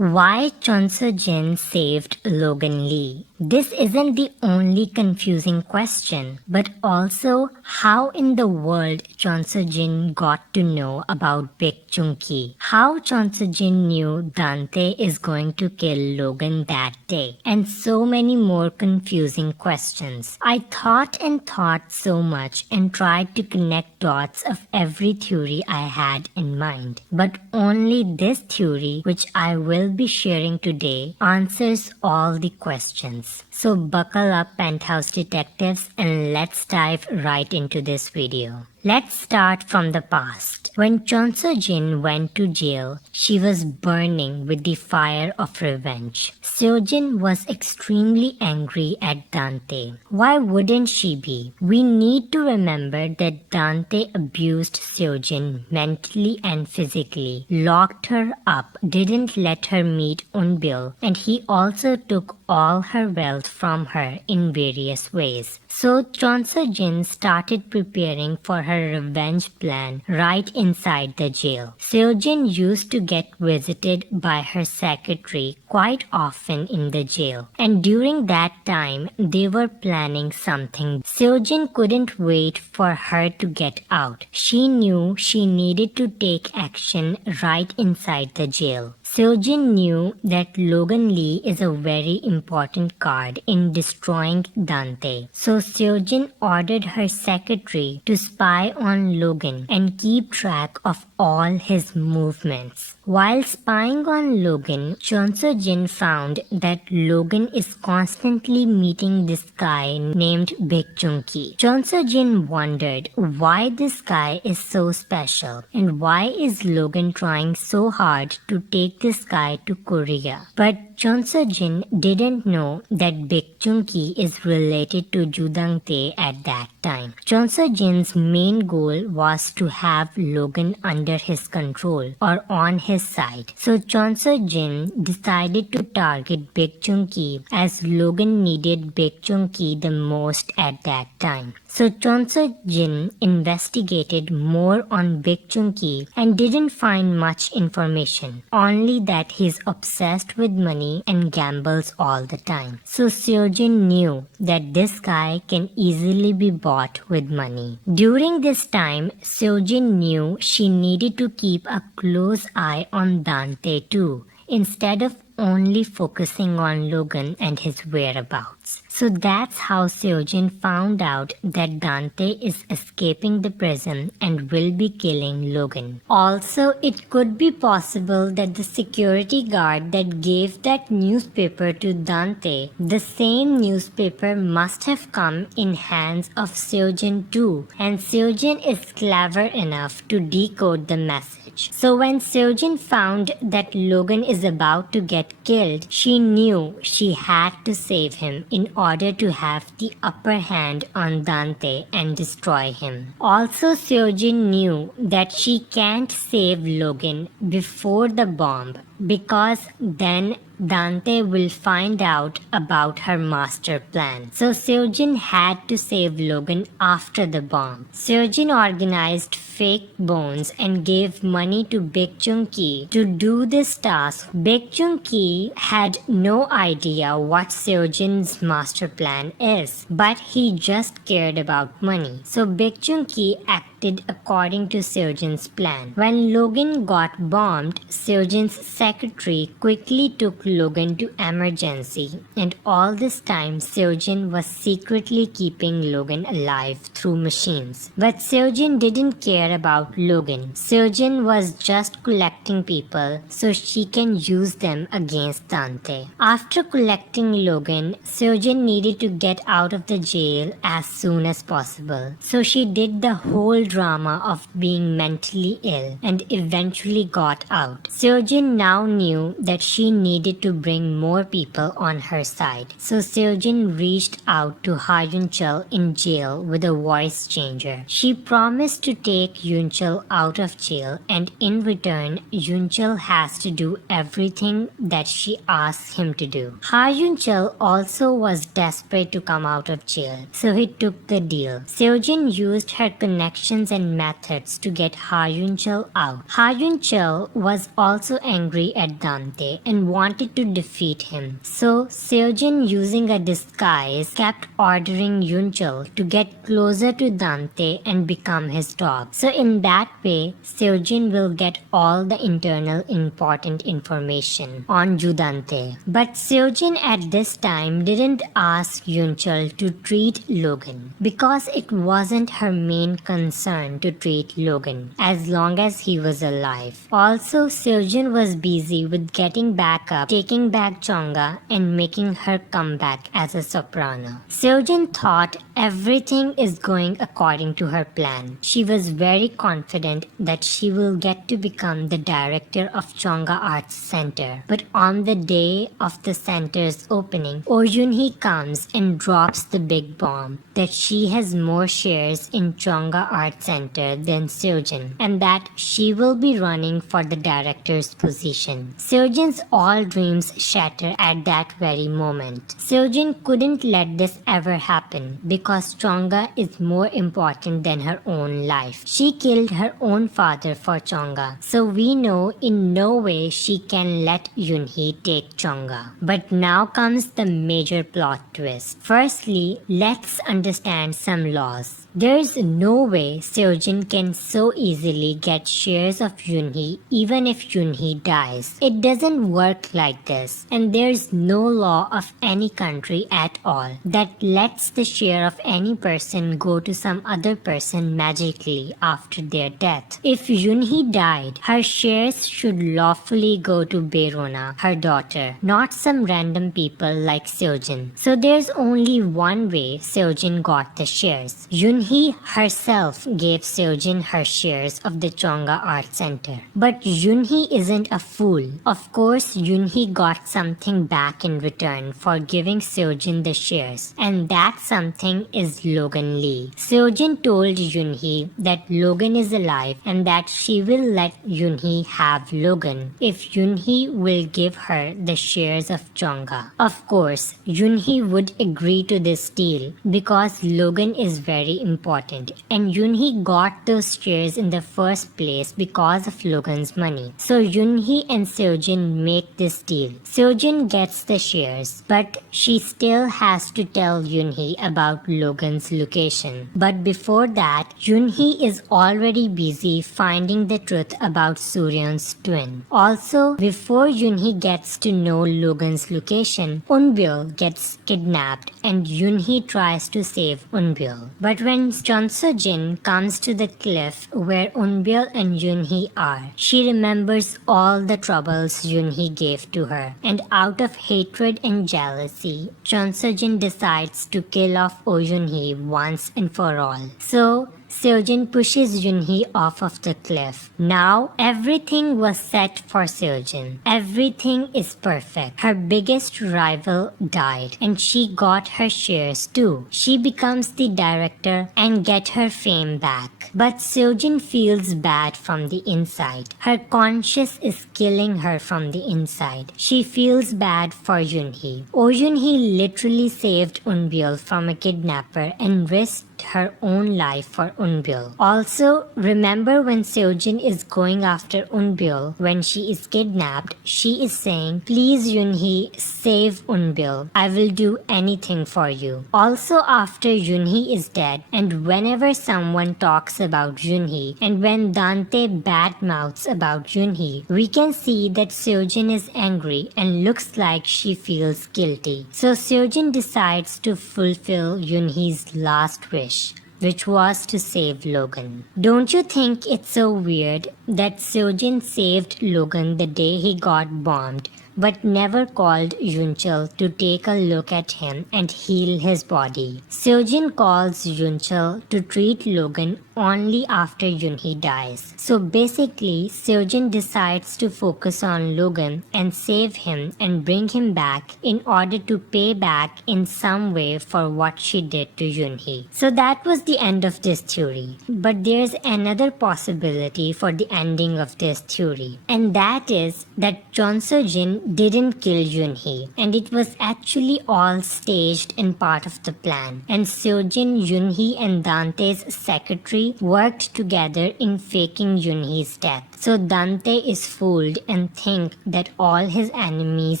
Why Chonsu-jin saved Logan Lee? This isn't the only confusing question, but also how in the world Chonsu-jin got to know about Big Chunki, how Chonsu-jin knew Dante is going to kill Logan that day, and so many more confusing questions. I thought and thought so much and tried to connect dots of every theory I had in mind, but only this theory, which I will be sharing today, answers all the questions. So buckle up, Penthouse Detectives, and let's dive right into this video. Let's start from the past. When Chonsu-jin went to jail, she was burning with the fire of revenge. Seo-jin was extremely angry at Dante. Why wouldn't she be? We need to remember that Dante abused Seo-jin mentally and physically, locked her up, didn't let her meet Eunbil, and he also took all her wealth from her in various ways. So Chonsu-jin started preparing for her revenge plan right inside the jail. Seo-jin used to get visited by her secretary quite often in the jail, and during that time they were planning something. Seo-jin couldn't wait for her to get out. She knew she needed to take action right inside the jail. Seo-jin knew that Logan Lee is a very important card in destroying Dante. So Seo-jin ordered her secretary to spy on Logan and keep track of all his movements. While spying on Logan, Chonsu-jin found that Logan is constantly meeting this guy named Big Chunki. Chonsu-jin wondered why this guy is so special and why is Logan trying so hard to take this guy to Korea. But Chonsu-jin didn't know that Big Chunki is related to Judangtae at that time. Chonsu-jin's main goal was to have Logan under his control or on his side. So Chonsu-jin decided to target Big Chunki as Logan needed Big Chunki the most at that time. So Chonsu-jin investigated more on Big Chunki and didn't find much information, only that he's obsessed with money and gambles all the time. So Seo-jin knew that this guy can easily be bought with money. During this time, Seo-jin knew she needed to keep a close eye on Dante too, instead of only focusing on Logan and his whereabouts. So that's how Seo-jin found out that Dante is escaping the prison and will be killing Logan. Also, it could be possible that the security guard that gave that newspaper to Dante, the same newspaper must have come in hands of Seo-jin too, and Seo-jin is clever enough to decode the message. So when Seo-jin found that Logan is about to get killed, she knew she had to save him in order to have the upper hand on Dante and destroy him. Also, Seo-jin knew that she can't save Logan before the bomb because then Dante will find out about her master plan. So Seo-jin had to save Logan after the bomb. Seo-jin organized fake bones and gave money to Big Chunki to do this task. Big Chunki had no idea what Seo-jin's master plan is, but he just cared about money. So Big Chunki acted according to Seo-jin's plan. When Logan got bombed, Seo-jin's secretary quickly took Logan to emergency, and all this time Seo-jin was secretly keeping Logan alive through machines. But Seo-jin didn't care about Logan. Seo-jin was just collecting people so she can use them against Dante. After collecting Logan, Seo-jin needed to get out of the jail as soon as possible. So she did the whole drama of being mentally ill and eventually got out. Seo-jin now knew that she needed to bring more people on her side. So Seo-jin reached out to Ha Yun-chul in jail with a voice changer. She promised to take Yun-chul out of jail, and in return, Yun-chul has to do everything that she asks him to do. Ha Yun-chul also was desperate to come out of jail, so he took the deal. Seojin used her connections and methods to get Ha Yun-chul out. Ha Yun-chul was also angry at Dante and wanted to defeat him. So Seojin, using a disguise, kept ordering Yun-chul to get closer to Dante and become his dog. So in that way, Seojin will get all the internal important information on Dante. But Seojin at this time didn't ask Yun-chul to treat Logan because it wasn't her main concern to treat Logan as long as he was alive. Also, Seojin was busy with getting back up, taking back Chonga, and making her come back as a soprano. Seojin thought everything is going according to her plan. She was very confident that she will get to become the director of Chonga Arts Center. But on the day of the center's opening, Oh Yun-hee comes and drops the big bomb that she has more shares in Chonga Arts Center than Seojin, and that she will be running for the director's position. Seojin's all dreams shatter at that very moment. Seojin couldn't let this ever happen because Chonga is more important than her own life. She killed her own father for Chonga, so we know in no way she can let Yun-hee take Chonga. But now comes the major plot twist. Firstly, let's understand some laws. There's no way Seojin can so easily get shares of Yun-hee even if Yun-hee dies. It doesn't work like this, and there's no law of any country at all that lets the share of any person go to some other person magically after their death. If Yun-hee died, her shares should lawfully go to Berona, her daughter, not some random people like Seojin. So there's only one way Seojin got the shares. Yun-hee herself gave Seojin her shares of the Chonga Art Center. But Yun-hee isn't a fool. Of course, Yun-hee got something back in return for giving Seojin the shares, and that something is Logan Lee. Seojin told Yun-hee that Logan is alive and that she will let Yun-hee have Logan if Yun-hee will give her the shares of Chonga. Of course, Yun-hee would agree to this deal because Logan is very important, and Yun-hee got those shares in the first place because of Logan's money. So Yun-hee and Seojin make this deal. Seojin gets the shares, but she still has to tell Yun-hee about Logan's location. But before that, Yun-hee is already busy finding the truth about Suryeon's twin. Also, before Yun-hee gets to know Logan's location, Eunbyul gets kidnapped and Yun-hee tries to save Eunbyul. But when Chon Soo-jin comes to the cliff where Eunbyul and Yun-hee are, she remembers all the troubles Yun-hee gave to her, and out of hatred and jealousy, Chon Soo-jin decides to kill off Oh Yun-hee once and for all. So Seojin pushes Yun-hee off of the cliff. Now, everything was set for Seojin. Everything is perfect. Her biggest rival died, and she got her shares too. She becomes the director and get her fame back. But Seojin feels bad from the inside. Her conscience is killing her from the inside. She feels bad for Yun-hee. Oh Yun-hee literally saved Eunbyul from a kidnapper and risked her own life for Eunbyul. Also, remember when Seojin is going after Eunbyul when she is kidnapped, she is saying, "Please Yun-hee, save Eunbyul. I will do anything for you." Also, after Yun-hee is dead, and whenever someone talks about Yun-hee, and when Dante badmouths about Yun-hee, we can see that Seojin is angry and looks like she feels guilty. So Seojin decides to fulfill Yun-hee's last wish, which was to save Logan. Don't you think it's so weird that Seojin saved Logan the day he got bombed, but never called Yun-chul to take a look at him and heal his body? Seojin calls Yun-chul to treat Logan only after Yun-hee dies. So basically, Seojin decides to focus on Logan and save him and bring him back in order to pay back in some way for what she did to Yun-hee. So that was the end of this theory. But there's another possibility for the ending of this theory, and that is that Chon Soo-jin didn't kill Junhee, and it was actually all staged and part of the plan. And Seojin, Junhee and Dante's secretary worked together in faking Junhee's death. So Dante is fooled and think that all his enemies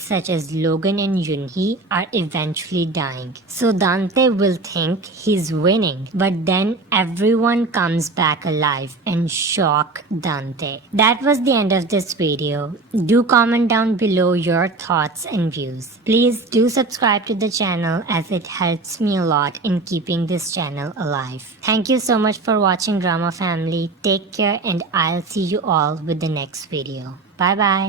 such as Logan and Junhee are eventually dying. So Dante will think he's winning, but then everyone comes back alive and shock Dante. That was the end of this video. Do comment down below your thoughts and views. Please do subscribe to the channel as it helps me a lot in keeping this channel alive. Thank you so much for watching Drama Family. Take care and I'll see you all with the next video. Bye bye.